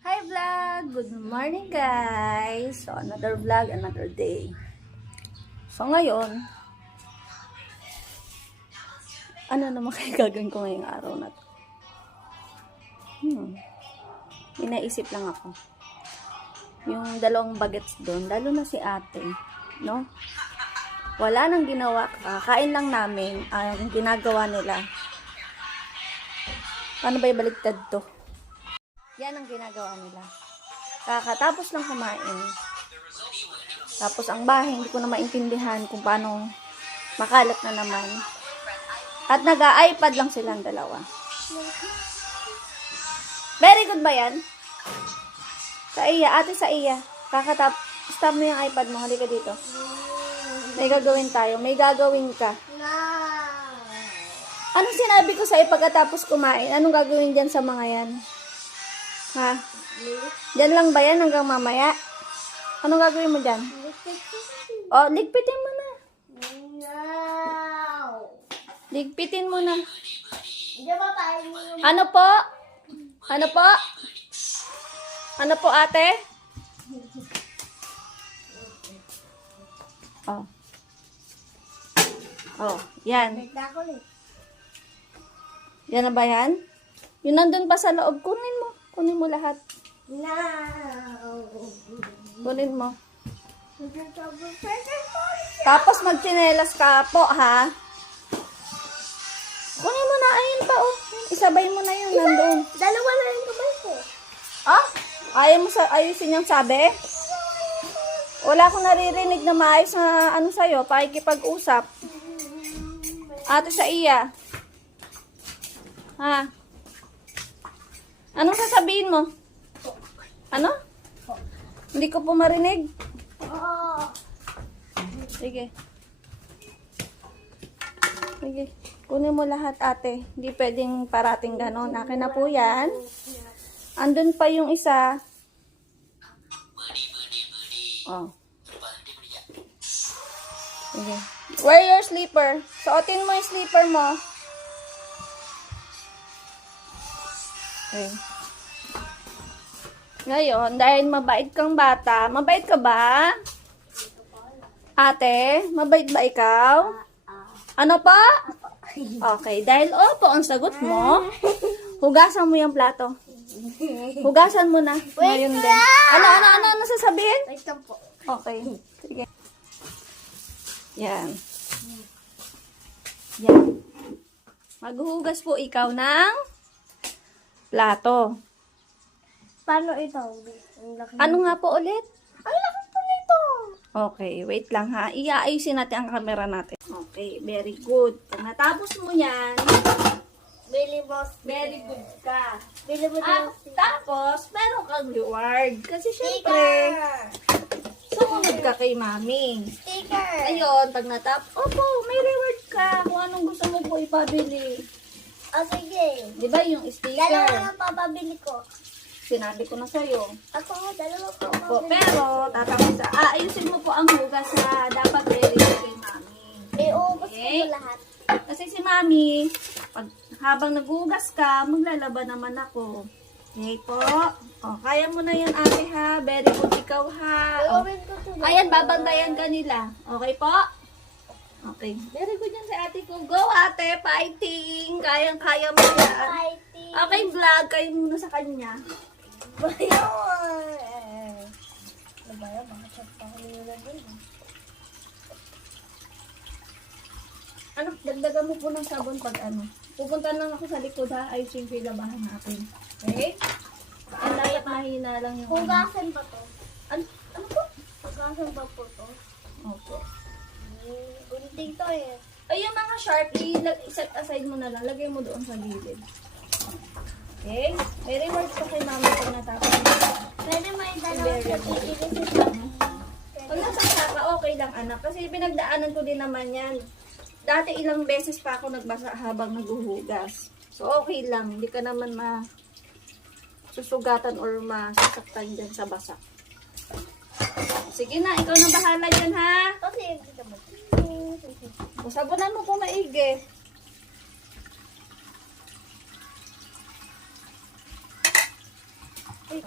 Hi vlog! Good morning guys! So another vlog, another day. So ngayon, ano naman kayo gagawin ko ngayong araw na to? Inaisip lang ako. Yung dalawang bagets doon, lalo na si ate, no? Wala nang ginawa, kakain lang namin ang ginagawa nila. Paano ba ibaliktad to? Yan ang ginagawa nila. Kakatapos lang kumain. Tapos ang bahay, hindi ko na maintindihan kung paano makalat na naman. At nag-iPad lang silang dalawa. Very good ba yan? Sa iya, ate sa iya. Stop mo yung iPad mo. Halika dito. May gagawin tayo. May gagawin ka. Anong sinabi ko sa'yo pagkatapos kumain? Anong gagawin dyan sa mga yan? Ha? Diyan lang ba yan hanggang mamaya? Anong gagawin mo dyan? Oh, ligpitin mo na. Ligpitin mo na. Ano po? Ano po? Ano po ate? Oh. Oh, yan. Yan na ba yan? Yung nandun pa sa loob, kunin mo. Kunin mo lahat. Kunin mo. Tapos magtsinelas ka po, ha? Kunin mo na, ayun pa, oh. Isabay mo na yun, nandun. Dalawa na yung kamay ko. Ah? Ayusin niyang sabi? Wala akong naririnig na maayos na ano sa'yo, pakikipag-usap. Ate sa iya. Ha? Anong sasabihin mo? Ano? Hindi ko po marinig. Sige. Sige. Kunin mo lahat, ate. Hindi pwedeng parating ganon. Akin na po yan. Andun pa yung isa. Oh. Sige. Wear your slipper. Suotin mo yung slipper mo. Okay. Ngayon, dahil mabait kang bata, mabait ka ba? Ate, mabait ba ikaw? Ano pa? Okay, dahil opo ang sagot mo, hugasan mo yung plato. Hugasan mo na. Ngayon din. Ano sasabihin? Wait lang po. Okay. Sige. Yan. Yan. Maghuhugas po ikaw ng plato. Paano ito? Ano nga po ulit? Ang laki po nito. Okay, wait lang ha. Iaayusin natin ang camera natin. Okay, very good. Pag natapos mo yan, Billy Boss. very good ka. Billy Boss. At tapos, meron kang reward. Kasi syempre, sumunod ka kay mami. Sticker. Ayun, pag opo, may reward ka. Kung anong gusto mo po ipabili. O sige. Di ba yung Dalawa sticker? lang papabili ko. Sinabi ko na sa'yo. Ako, dalawa po Opo, papabili. pero tatapos ayusin mo po ang hugas na dapat ready kay mami. Iubos Okay. ko lahat. Kasi si mami, habang naghugas ka, maglalaba naman ako. Okay po? O, kaya mo na yan ate ha. Very good ikaw ha. O, Iuwin ko ito. ayan, babantayan ka nila. Okay po? Okay. Very good yan si ate ko. Go ate, fighting. Kayang-kaya mo yan. Fighting. Okay, vlog. Kayo muna sa kanya. Bayaw. Bayaw, mga chat pa ako nila din. Ano, dagdagan mo po ng sabon pag ano. Pupunta lang ako sa likod ha. Ayusin ko yung labahan natin. Okay? And dapat mahina lang yung Hugasan pa to. Ano po? Hugasan pa po to. Opo. Gunting to eh. Ay, yung mga sharp, i-set aside mo na lang. Lagay mo doon sa gilid. Okay? May rewards pa kay mami pag natapos. Pwede may dalawa sa titilis. Pag nasa saka, okay lang anak. Kasi pinagdaanan ko din naman yan. Dati ilang beses pa ako nagbasa habang naghuhugas. So, okay lang. Hindi ka naman susugatan or masasaktan dyan sa basa. Sige na, ikaw na bahala dyan ha. Kasi hindi ka Sabunan mo po maigi. Ay,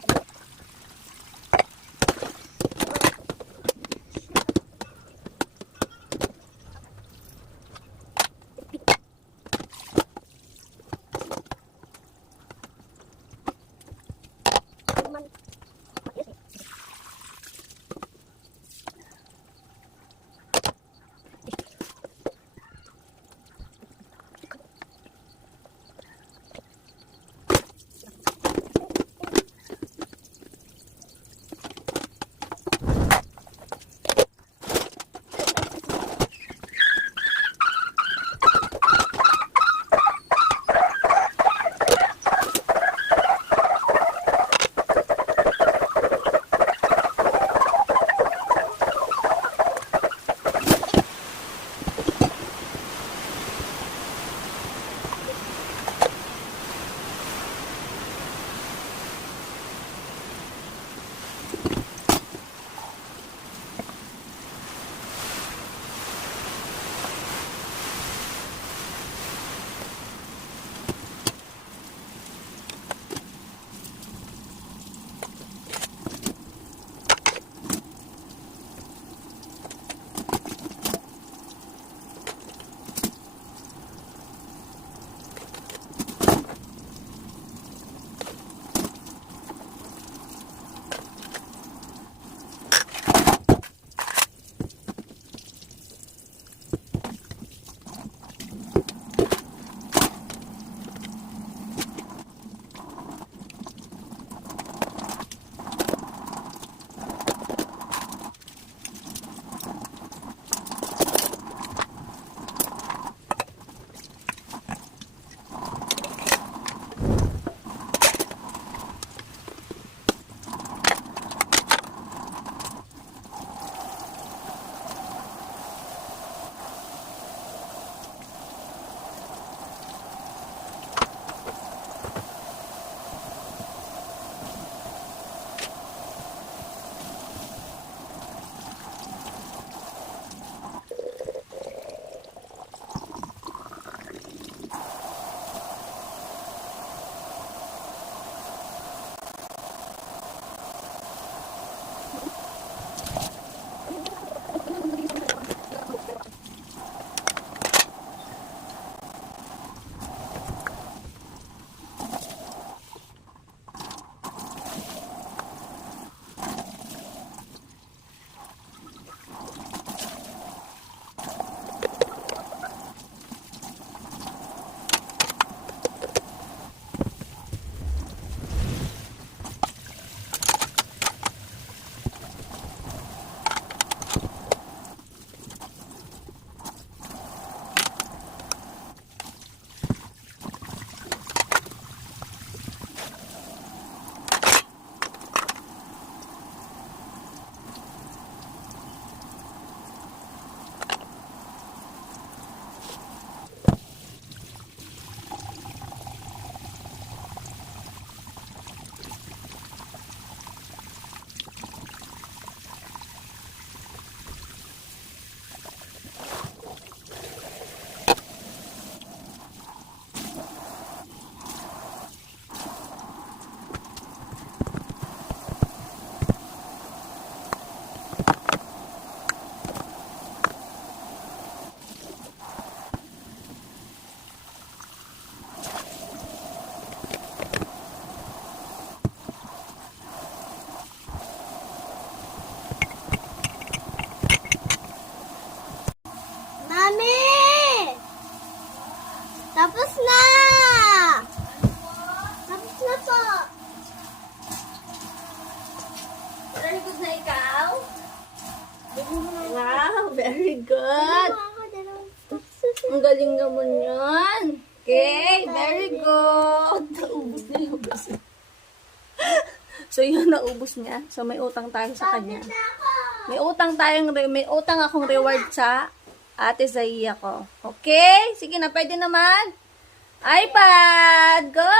Tapos na! Tapos na po! Very good na ikaw? Wow, very good. Ang galing naman yan. Okay, very good. Naubos na yung ubos. So, yun, naubos niya. So, may utang tayo sa kanya. May utang akong reward sa Ate Zaya ko. Okay? Sige na, pwede naman. iPad, go!